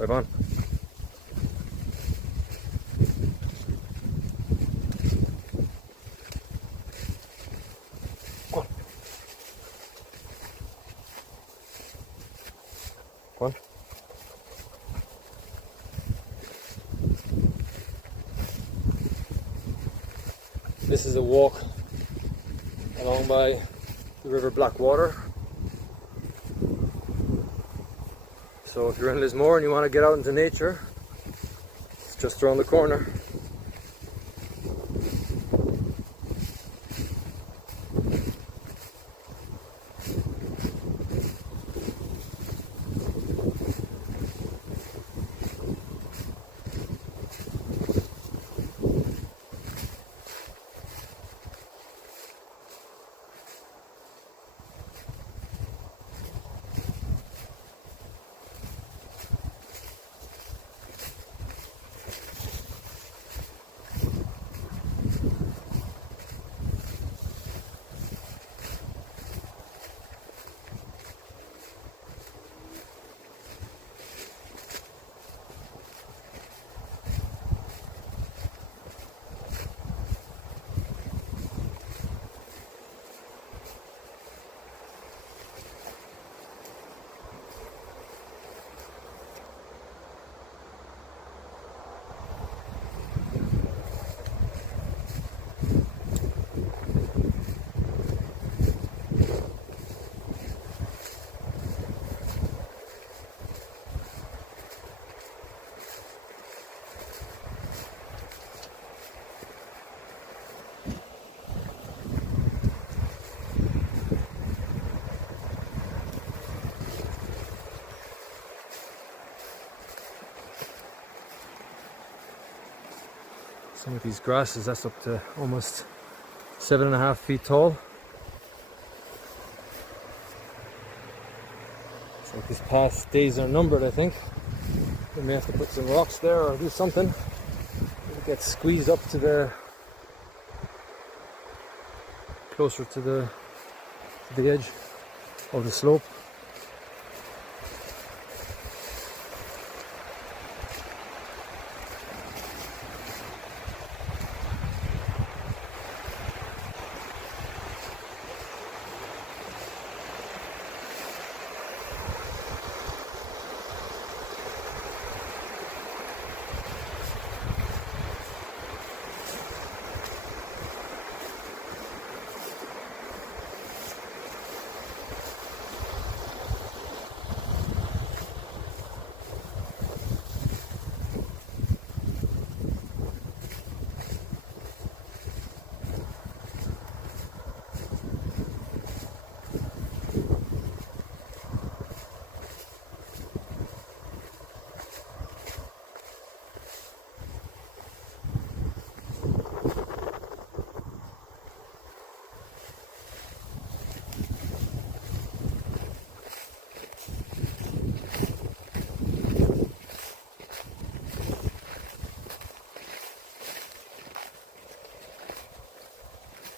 Drive on. Go on. Go on. This is a walk along by the river Blackwater. So if you're in Lismore and you want to get out into nature, it's just around the corner. Some of these grasses, that's up to almost 7.5 feet tall. It's like these past days are numbered, I think. We may have to put some rocks there or do something. It gets squeezed up to the closer to the edge of the slope.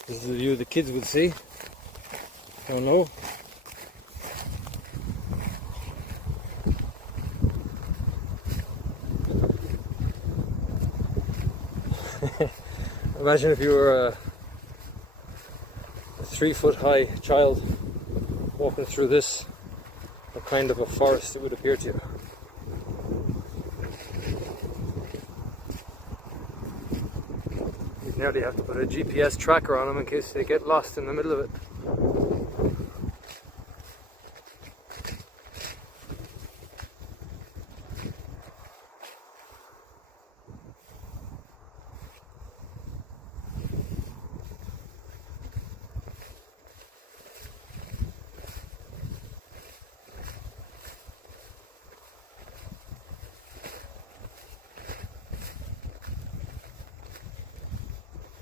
This is the view the kids would see. Don't know. Imagine if you were a 3-foot high child walking through this, what kind of a forest it would appear to you. You'd nearly have to put a GPS tracker on them in case they get lost in the middle of it.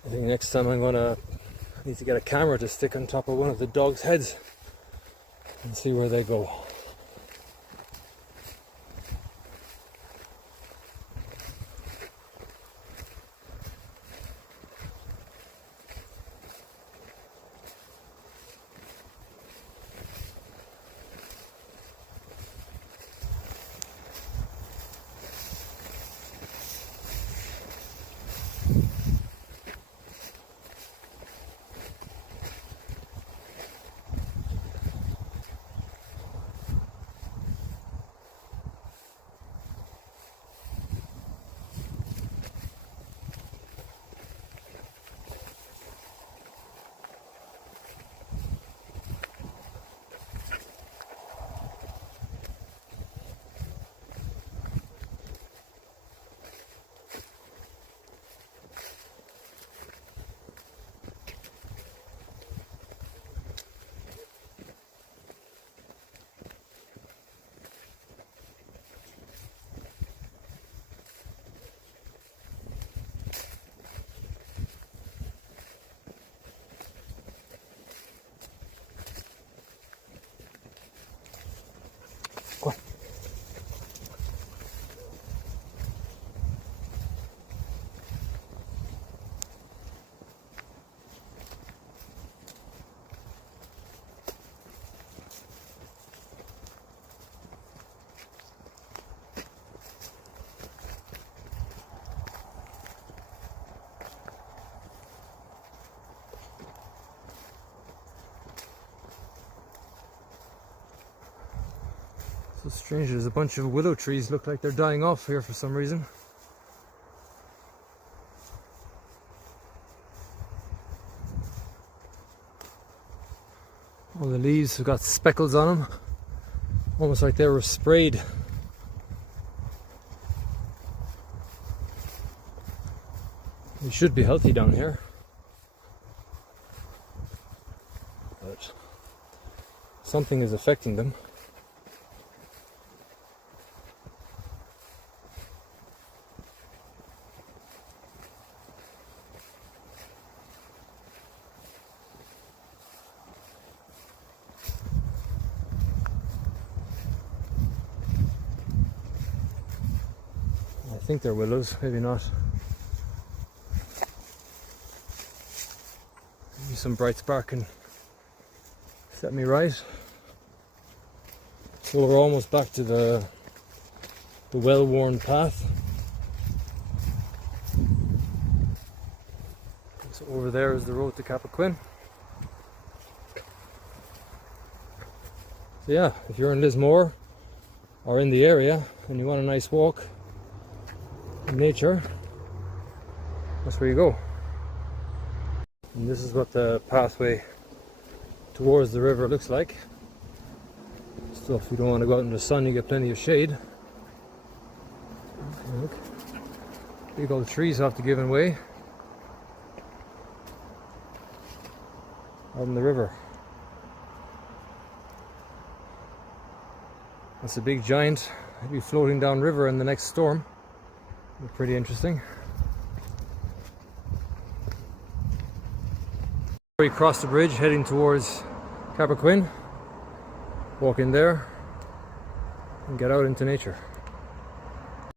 I think next time I'm gonna need to get a camera to stick on top of one of the dogs' heads and see where they go. So strange, there's a bunch of willow trees look like they're dying off here for some reason. All the leaves have got speckles on them, almost like they were sprayed. They should be healthy down here, but something is affecting them. I think they're willows, maybe not. Maybe some bright spark can set me right. So we're almost back to the well-worn path. So over there is the road to Cappoquin. So yeah, if you're in Lismore or in the area and you want a nice walk in nature, that's where you go. And this is what the pathway towards the river looks like. So if you don't want to go out in the sun, you get plenty of shade. Look, big old trees have to give way out in the river. That's a big giant, maybe floating down river in the next storm. Pretty interesting. We cross the bridge heading towards Cappoquin, walk in there and get out into nature.